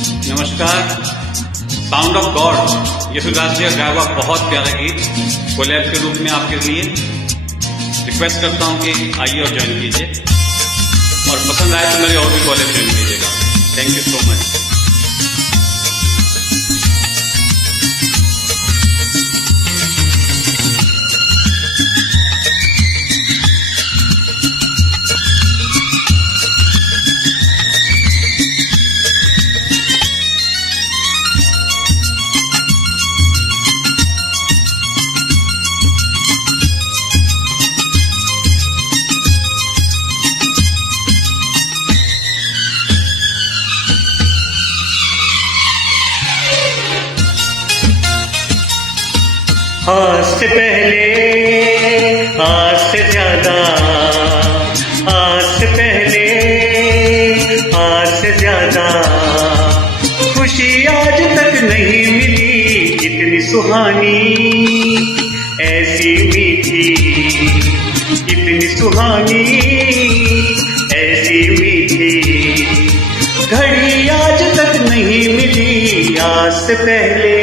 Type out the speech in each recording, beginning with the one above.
नमस्कार। Sound of God Yesudas जी का गाया हुआ बहुत प्यारा गीत कोलैब के रूप में आपके लिए रिक्वेस्ट करता हूं कि आइए और ज्वाइन कीजिए, और पसंद आए तो मेरे और भी कोलैब ज्वाइन कीजिएगा। Thank you so much. आज से पहले, आज से ज्यादा, आज से पहले, आज से ज्यादा खुशी आज तक नहीं मिली। इतनी सुहानी, ऐसी मीठी, इतनी सुहानी, ऐसी मीठी घड़ी आज तक नहीं मिली। आज से पहले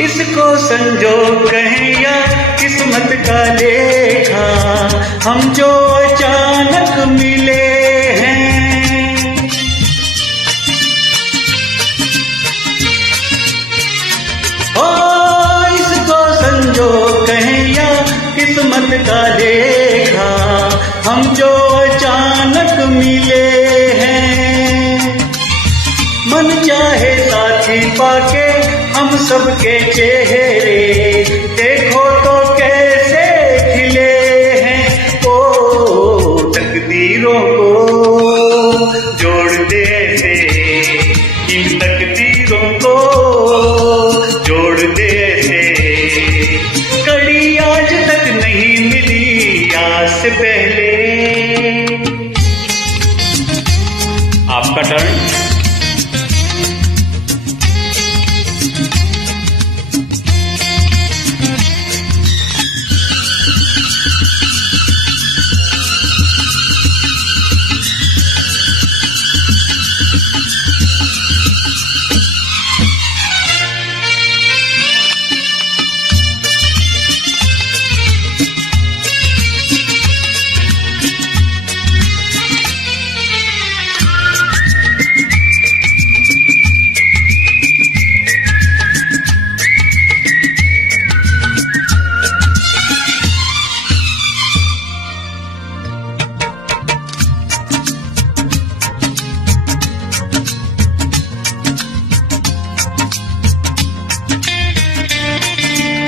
इसको संजोग कहें या किस्मत का लेखा, हम जो अचानक मिले हैं। ओ इसको संजोग कहें या किस्मत का लेखा, हम जो अचानक मिले हैं। मन चाहे साथी पाके हम सबके चेहरे देखो तो कैसे खिले हैं। ओ तकदीरों को जोड़ दे ऐसे, इन तकदीरों को जोड़ दे ऐसे। कड़ी आज तक नहीं मिली। आज से पहले आपका टर्न।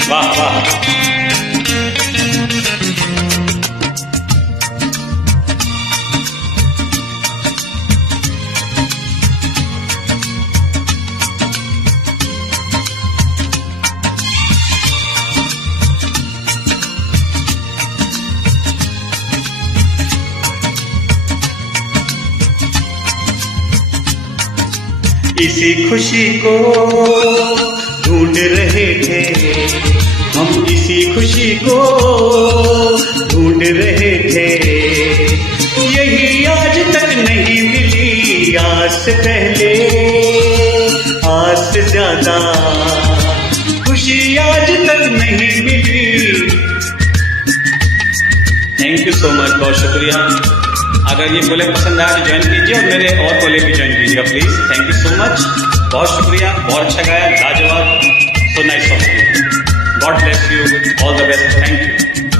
वाह वाह। इसी खुशी को ढूंढ रहे थे हम, इसी खुशी को ढूंढ रहे थे। यही आज तक नहीं मिली। आज से पहले, आज से ज्यादा खुशी आज तक नहीं मिली। थैंक यू सो मच, बहुत शुक्रिया। अगर ये कोलैब पसंद आया तो ज्वाइन कीजिए, और मेरे और कोलैब भी ज्वाइन कीजिएगा please. Thank you so much, बहुत शुक्रिया, बहुत अच्छा गाया, लाजवाब, so nice of you. God bless you, all the best, thank you.